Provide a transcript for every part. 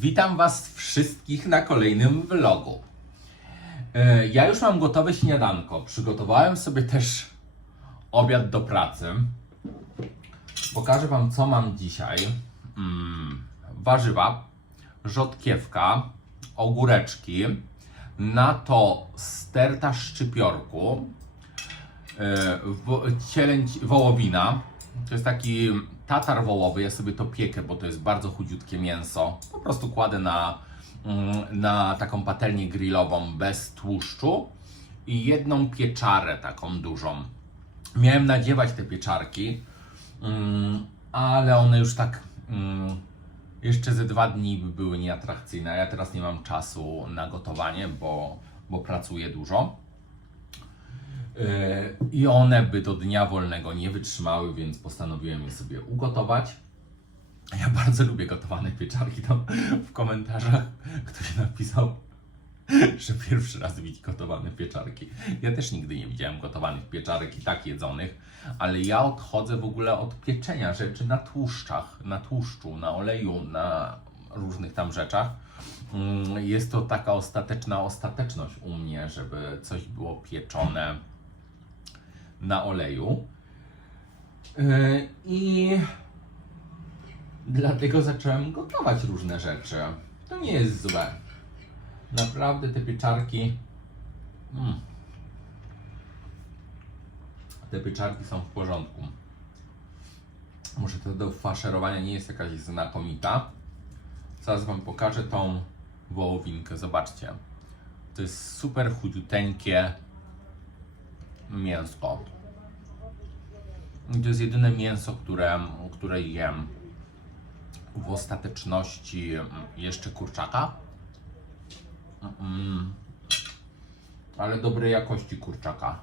Witam Was wszystkich na kolejnym vlogu. E, Ja już mam gotowe śniadanko. Przygotowałem sobie też obiad do pracy. Pokażę Wam, co mam dzisiaj. Mm, warzywa, rzodkiewka, ogóreczki, na to sterta szczypiorku, e, wo, cielęć, wołowina. To jest taki tatar wołowy. Ja sobie to piekę, bo to jest bardzo chudziutkie mięso. Po prostu kładę na, mm, na taką patelnię grillową bez tłuszczu i jedną pieczarę taką dużą. Miałem nadziewać te pieczarki, mm, ale one już tak mm, jeszcze ze dwa dni by były nieatrakcyjne. Ja teraz nie mam czasu na gotowanie, bo, bo pracuję dużo. Yy, I one by do dnia wolnego nie wytrzymały, więc postanowiłem je sobie ugotować. Ja bardzo lubię gotowane pieczarki. Tam w komentarzach ktoś napisał, że pierwszy raz widzi gotowane pieczarki. Ja też nigdy nie widziałem gotowanych pieczarek i tak jedzonych, ale ja odchodzę w ogóle od pieczenia rzeczy na tłuszczach, na tłuszczu, na oleju, na różnych tam rzeczach. Mm, Jest to taka ostateczna ostateczność u mnie, żeby coś było pieczone na oleju. Yy, I dlatego zacząłem gotować różne rzeczy. To nie jest złe. Naprawdę te pieczarki. Mm, te pieczarki są w porządku. Może to do faszerowania nie jest jakaś znakomita. Zaraz Wam pokażę tą wołowinkę. Zobaczcie. To jest super chudziuteńkie mięsko. I To jest jedyne mięso, które, które jem. W ostateczności mm, jeszcze kurczaka. Mm. Ale dobrej jakości kurczaka.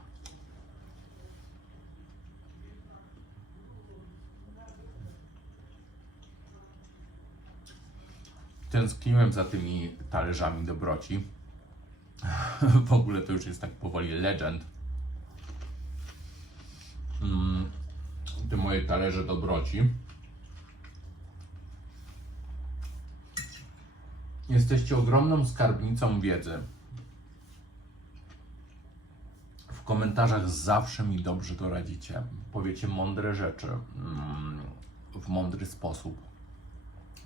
Tęskniłem za tymi talerzami dobroci. w ogóle to już jest tak powoli legend. Mm, te moje talerze dobroci. Jesteście ogromną skarbnicą wiedzy. W komentarzach zawsze mi dobrze doradzicie. Powiecie mądre rzeczy mm, w mądry sposób.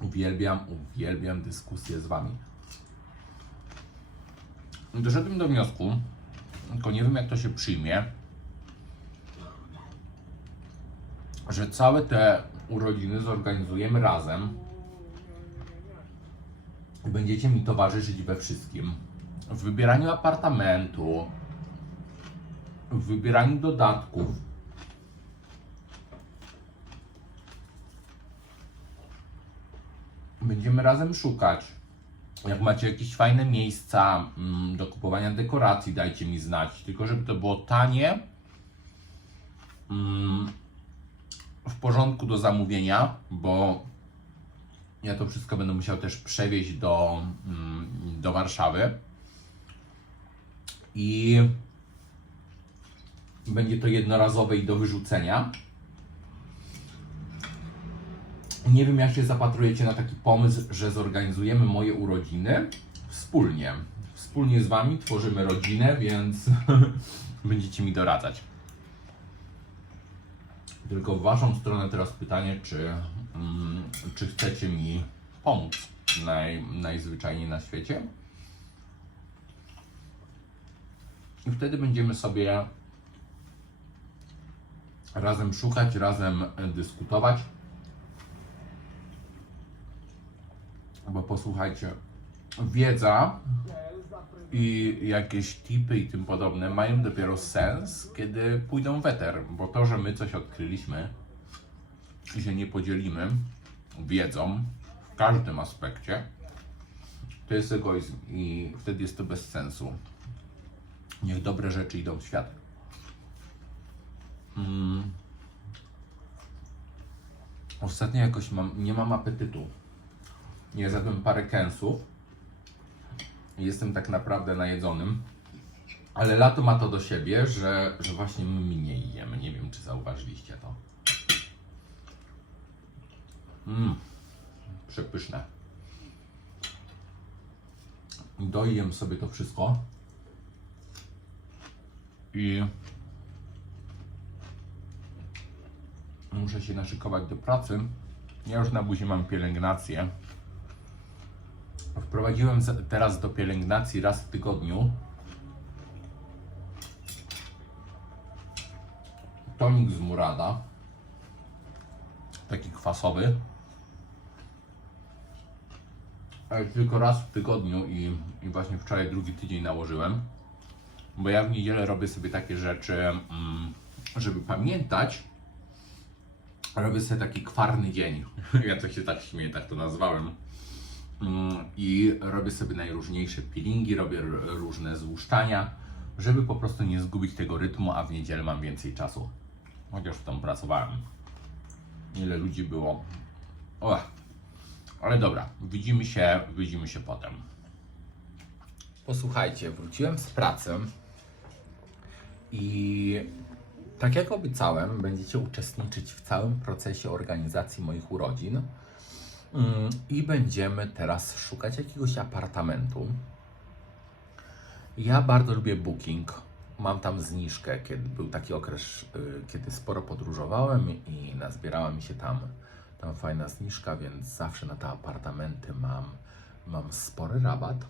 Uwielbiam, uwielbiam dyskusję z Wami. Doszedłem do wniosku, tylko nie wiem jak to się przyjmie, że całe te urodziny zorganizujemy razem będziecie mi towarzyszyć we wszystkim. W wybieraniu apartamentu, w wybieraniu dodatków. Będziemy razem szukać. Jak macie jakieś fajne miejsca mm, do kupowania dekoracji, dajcie mi znać. Tylko żeby to było tanie, mm, w porządku do zamówienia, bo ja to wszystko będę musiał też przewieźć do, mm, do Warszawy. I będzie to jednorazowe i do wyrzucenia. Nie wiem, jak się zapatrujecie na taki pomysł, że zorganizujemy moje urodziny wspólnie. Wspólnie z Wami tworzymy rodzinę, więc będziecie mi doradzać. Tylko w Waszą stronę teraz pytanie, czy, mm, czy chcecie mi pomóc naj, najzwyczajniej na świecie? I wtedy będziemy sobie razem szukać, razem dyskutować. Bo posłuchajcie, wiedza i jakieś tipy i tym podobne mają dopiero sens, kiedy pójdą w bo to, że my coś odkryliśmy i się nie podzielimy wiedzą w każdym aspekcie, to jest egoizm i wtedy jest to bez sensu. Niech dobre rzeczy idą w świat. Mm. Ostatnio jakoś mam, nie mam apetytu. Nie zjadłem parę kęsów. Jestem tak naprawdę najedzonym. Ale lato ma to do siebie, że, że właśnie my mniej jemy. Nie wiem, czy zauważyliście to. Mmm, przepyszne. dojem sobie to wszystko. I muszę się naszykować do pracy. Ja już na buzi mam pielęgnację. Wprowadziłem teraz do pielęgnacji raz w tygodniu tonik z Murada. Taki kwasowy. Ale tylko raz w tygodniu i, i właśnie wczoraj drugi tydzień nałożyłem. Bo ja w niedzielę robię sobie takie rzeczy, mm, żeby pamiętać. Robię sobie taki kwarny dzień. Ja to się tak śmieję, tak to nazwałem. Mm, I robię sobie najróżniejsze peelingi, robię różne złuszczania, żeby po prostu nie zgubić tego rytmu, a w niedzielę mam więcej czasu. Chociaż w tam pracowałem. Ile ludzi było. O, ale dobra, widzimy się, widzimy się potem. Posłuchajcie, wróciłem z pracy i tak jak obiecałem, będziecie uczestniczyć w całym procesie organizacji moich urodzin. Mm, I będziemy teraz szukać jakiegoś apartamentu. Ja bardzo lubię Booking. Mam tam zniżkę, kiedy był taki okres, y, kiedy sporo podróżowałem i nazbierała mi się tam, tam fajna zniżka, więc zawsze na te apartamenty mam, mam spory rabat.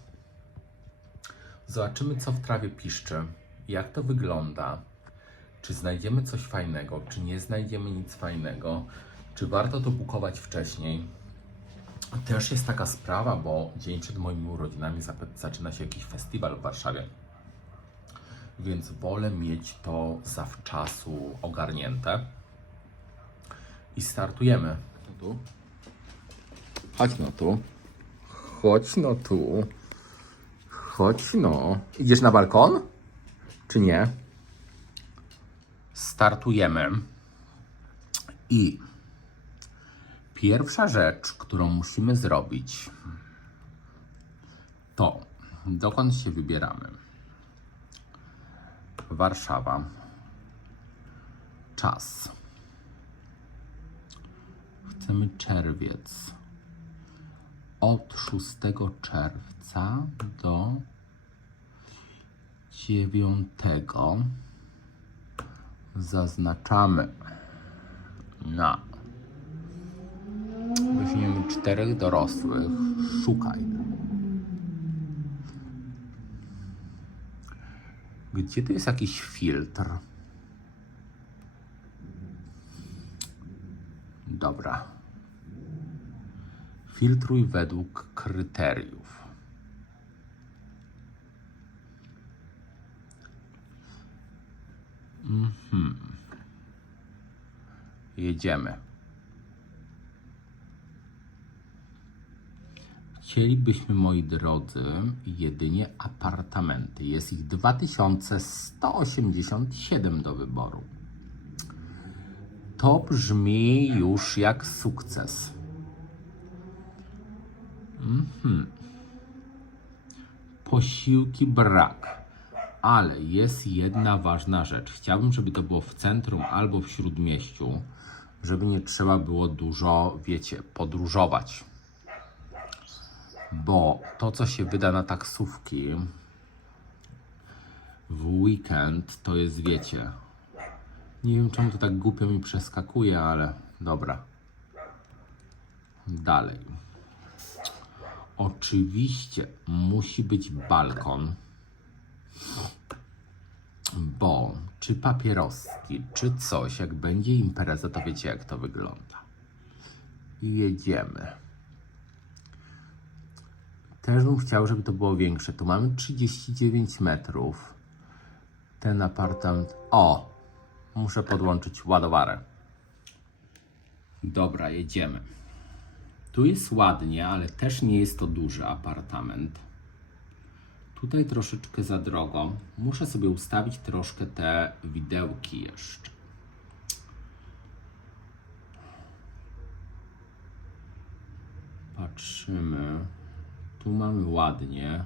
Zobaczymy, co w trawie piszczy, jak to wygląda, czy znajdziemy coś fajnego, czy nie znajdziemy nic fajnego, czy warto to bukować wcześniej. Też jest taka sprawa, bo dzień przed moimi urodzinami zaczyna się jakiś festiwal w Warszawie. Więc wolę mieć to zawczasu ogarnięte. I startujemy. Tu. Chodź no tu. Chodź no tu. Chodź no. Idziesz na balkon? Czy nie? Startujemy. I Pierwsza rzecz, którą musimy zrobić, to dokąd się wybieramy? Warszawa. Czas. Chcemy czerwiec. Od 6 czerwca do 9 zaznaczamy na Weźmiemy czterech dorosłych. Szukaj. Gdzie tu jest jakiś filtr? Dobra. Filtruj według kryteriów. Mhm. Jedziemy. Chcielibyśmy, moi drodzy, jedynie apartamenty. Jest ich 2187 do wyboru. To brzmi już jak sukces. Mhm. Posiłki brak. Ale jest jedna ważna rzecz. Chciałbym, żeby to było w centrum albo w śródmieściu, żeby nie trzeba było dużo, wiecie, podróżować bo to, co się wyda na taksówki w weekend, to jest, wiecie, nie wiem czemu to tak głupio mi przeskakuje, ale dobra. Dalej. Oczywiście musi być balkon, bo czy papieroski, czy coś, jak będzie impreza, to wiecie jak to wygląda. Jedziemy. Też bym chciał, żeby to było większe. Tu mamy 39 metrów. Ten apartament. O! Muszę podłączyć ładowarę. Dobra, jedziemy. Tu jest ładnie, ale też nie jest to duży apartament. Tutaj troszeczkę za drogo. Muszę sobie ustawić troszkę te widełki jeszcze. Patrzymy. Tu mamy ładnie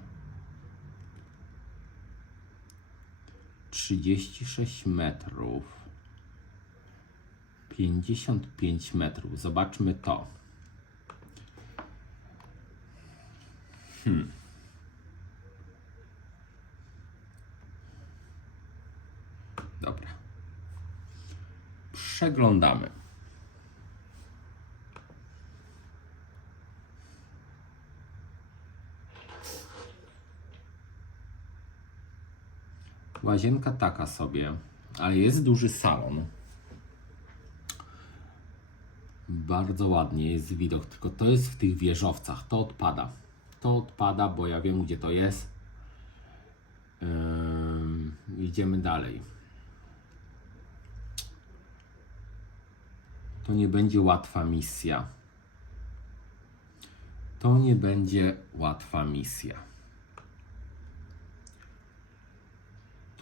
36 metrów. 55 metrów. Zobaczmy to. Hmm. Dobra. Przeglądamy. Łazienka taka sobie, ale jest duży salon. Bardzo ładnie jest widok, tylko to jest w tych wieżowcach. To odpada. To odpada, bo ja wiem gdzie to jest. Ym, idziemy dalej. To nie będzie łatwa misja. To nie będzie łatwa misja.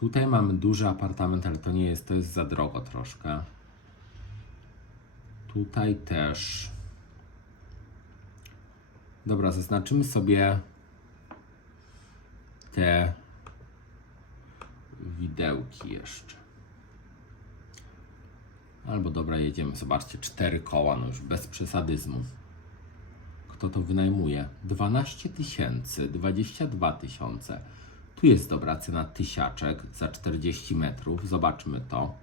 Tutaj mamy duży apartament, ale to nie jest, to jest za drogo troszkę. Tutaj też. Dobra, zaznaczymy sobie te widełki jeszcze. Albo dobra, jedziemy. Zobaczcie, cztery koła, no już bez przesadyzmu. Kto to wynajmuje? 12 tysięcy, 22 tysiące. Tu jest dobra cena tysiaczek za 40 metrów. Zobaczmy to.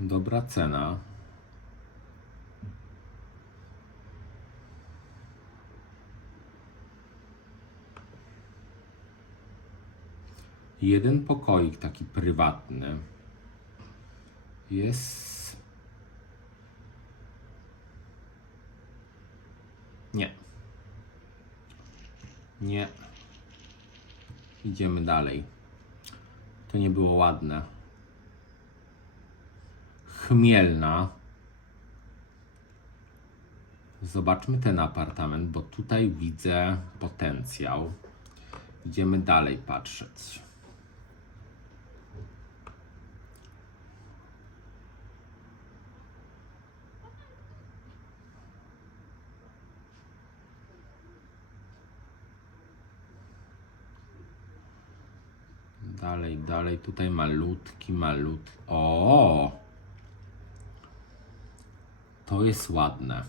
Dobra cena. Jeden pokoik taki prywatny jest. Nie. Nie. Idziemy dalej. To nie było ładne. Chmielna. Zobaczmy ten apartament, bo tutaj widzę potencjał. Idziemy dalej patrzeć. Dalej, dalej, tutaj malutki, malutki. O! To jest ładne.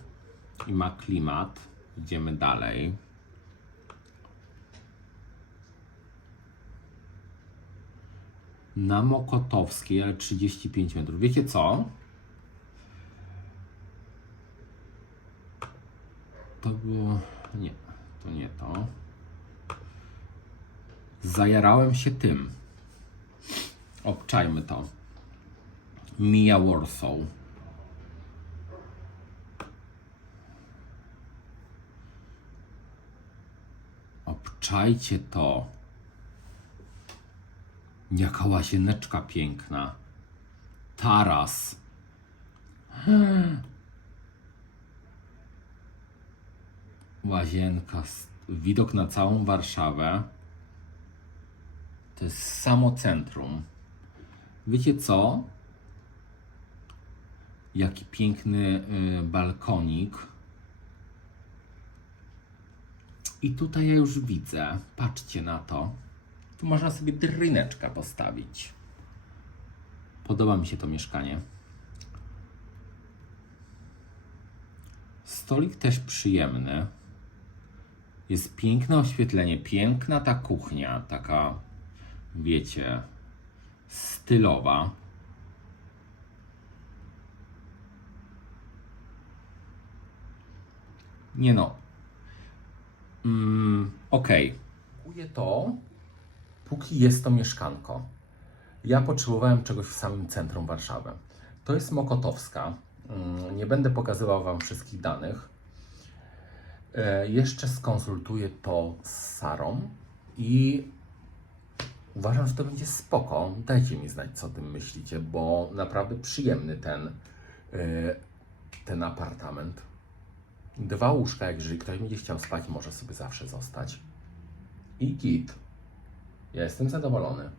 I ma klimat. Idziemy dalej. Na Mokotowskiej, ale 35 metrów. Wiecie co? To było. Nie, to nie to. Zajarałem się tym. Obczajmy to. Mia Warsaw. Obczajcie to. Jaka łazieneczka piękna. Taras. Łazienka. s- Widok na całą Warszawę. To jest samo centrum. Wiecie co? Jaki piękny y, balkonik. I tutaj ja już widzę. Patrzcie na to. Tu można sobie dryneczka postawić. Podoba mi się to mieszkanie. Stolik też przyjemny. Jest piękne oświetlenie, piękna ta kuchnia, taka, wiecie, stylowa. Nie no. Mm, Okej. Kupuję to, póki jest to mieszkanko. Ja potrzebowałem czegoś w samym centrum Warszawy. To jest Mokotowska. Mm, Nie będę pokazywał Wam wszystkich danych. E, Jeszcze skonsultuję to z Sarą i uważam, że to będzie spoko. Dajcie mi znać, co o tym myślicie, bo naprawdę przyjemny ten, e, ten apartament. Dwa łóżka, jak jeżeli ktoś będzie chciał spać, może sobie zawsze zostać. I git. Ja jestem zadowolony.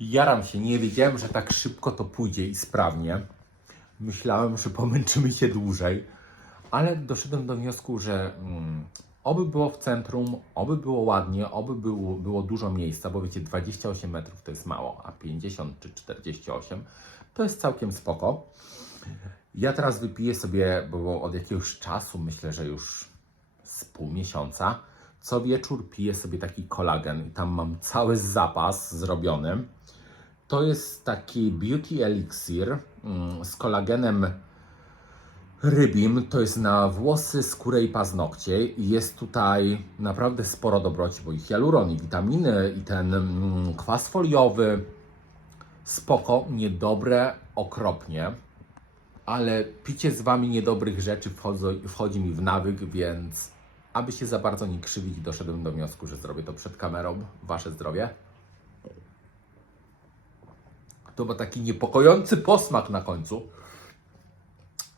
Jaram się, nie wiedziałem, że tak szybko to pójdzie i sprawnie. Myślałem, że pomęczymy się dłużej, ale doszedłem do wniosku, że mm, oby było w centrum, oby było ładnie, oby było, było dużo miejsca, bo wiecie, 28 metrów to jest mało, a 50 czy 48 to jest całkiem spoko. Ja teraz wypiję sobie, bo od jakiegoś czasu myślę, że już z pół miesiąca. Co wieczór piję sobie taki kolagen i tam mam cały zapas zrobiony. To jest taki beauty elixir mm, z kolagenem rybim. To jest na włosy, skórę i paznokcie. Jest tutaj naprawdę sporo dobroci, bo i hialuron, i witaminy, i ten mm, kwas foliowy. Spoko, niedobre, okropnie. Ale picie z wami niedobrych rzeczy wchodzo, wchodzi mi w nawyk, więc aby się za bardzo nie krzywić, doszedłem do wniosku, że zrobię to przed kamerą. Wasze zdrowie. To ma taki niepokojący posmak na końcu.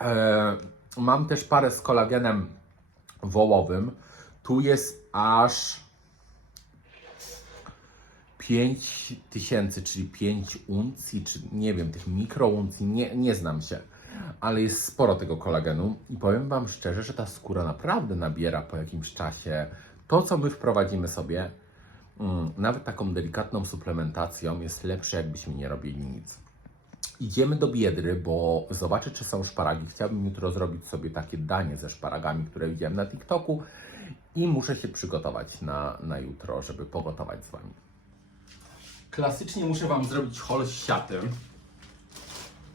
E, mam też parę z kolagenem wołowym. Tu jest aż 5000, czyli 5 uncji, czy nie wiem, tych mikrouncji, nie, nie znam się, ale jest sporo tego kolagenu i powiem Wam szczerze, że ta skóra naprawdę nabiera po jakimś czasie. To, co my wprowadzimy sobie, mm, nawet taką delikatną suplementacją, jest lepsze, jakbyśmy nie robili nic. Idziemy do Biedry, bo zobaczę, czy są szparagi. Chciałbym jutro zrobić sobie takie danie ze szparagami, które widziałem na TikToku i muszę się przygotować na, na jutro, żeby pogotować z Wami. Klasycznie muszę Wam zrobić hol z siaty.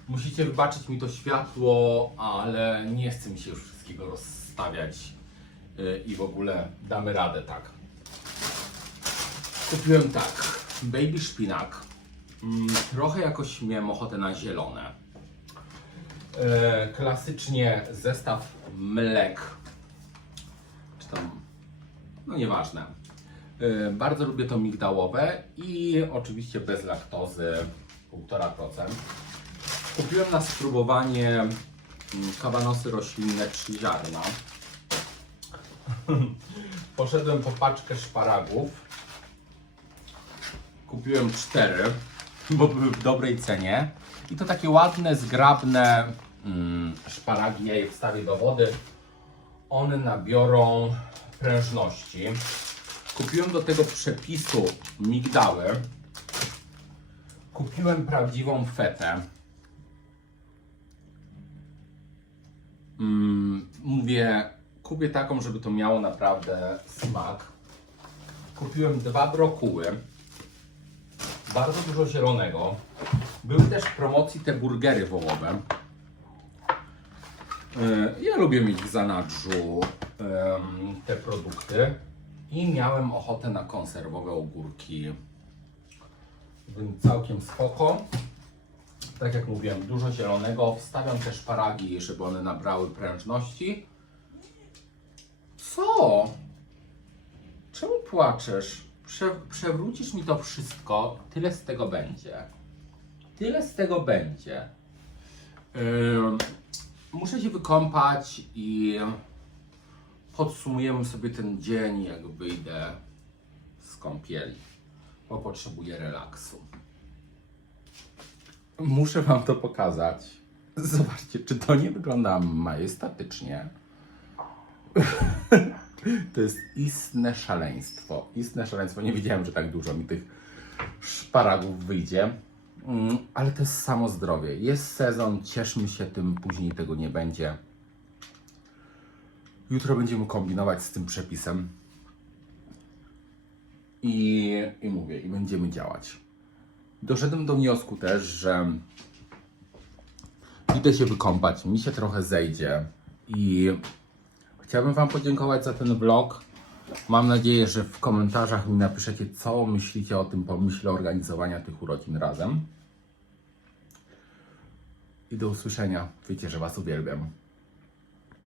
Musicie wybaczyć mi to światło, ale nie chce mi się już wszystkiego rozstawiać yy, i w ogóle damy radę tak. Kupiłem tak, baby szpinak. Mm, trochę jakoś miałem ochotę na zielone. E, klasycznie zestaw mlek. Czy tam, no nieważne. E, bardzo lubię to migdałowe i oczywiście bez laktozy 1,5%. Kupiłem na spróbowanie mm, kabanosy roślinne 3 ziarna. Poszedłem po paczkę szparagów. Kupiłem cztery, bo były w dobrej cenie. I to takie ładne, zgrabne mm, szparagi. Ja je wstawię do wody. One nabiorą prężności. Kupiłem do tego przepisu migdały. Kupiłem prawdziwą fetę. Mm, mówię, kupię taką, żeby to miało naprawdę smak. Kupiłem dwa brokuły bardzo dużo zielonego. Były też w promocji te burgery wołowe. E, Ja lubię mieć w zanadrzu te produkty i miałem ochotę na konserwowe ogórki. Więc całkiem spoko. Tak jak mówiłem, dużo zielonego. Wstawiam też paragi, żeby one nabrały prężności. Co? Czemu płaczesz? Prze przewrócisz mi to wszystko, tyle z tego będzie. Tyle z tego będzie. Ym, muszę się wykąpać i podsumujemy sobie ten dzień, jak wyjdę z kąpieli, bo potrzebuję relaksu. Muszę Wam to pokazać. Zobaczcie, czy to nie wygląda majestatycznie. To jest istne szaleństwo. Istne szaleństwo. Nie wiedziałem, że tak dużo mi tych szparagów wyjdzie. Mm, Ale to jest samo zdrowie. Jest sezon, cieszmy się tym, później tego nie będzie. Jutro będziemy kombinować z tym przepisem. I, I mówię, i będziemy działać. Doszedłem do wniosku też, że idę się wykąpać, mi się trochę zejdzie i Chciałbym Wam podziękować za ten vlog. Mam nadzieję, że w komentarzach mi napiszecie, co myślicie o tym pomyśle organizowania tych urodzin razem. I do usłyszenia. Wiecie, że Was uwielbiam.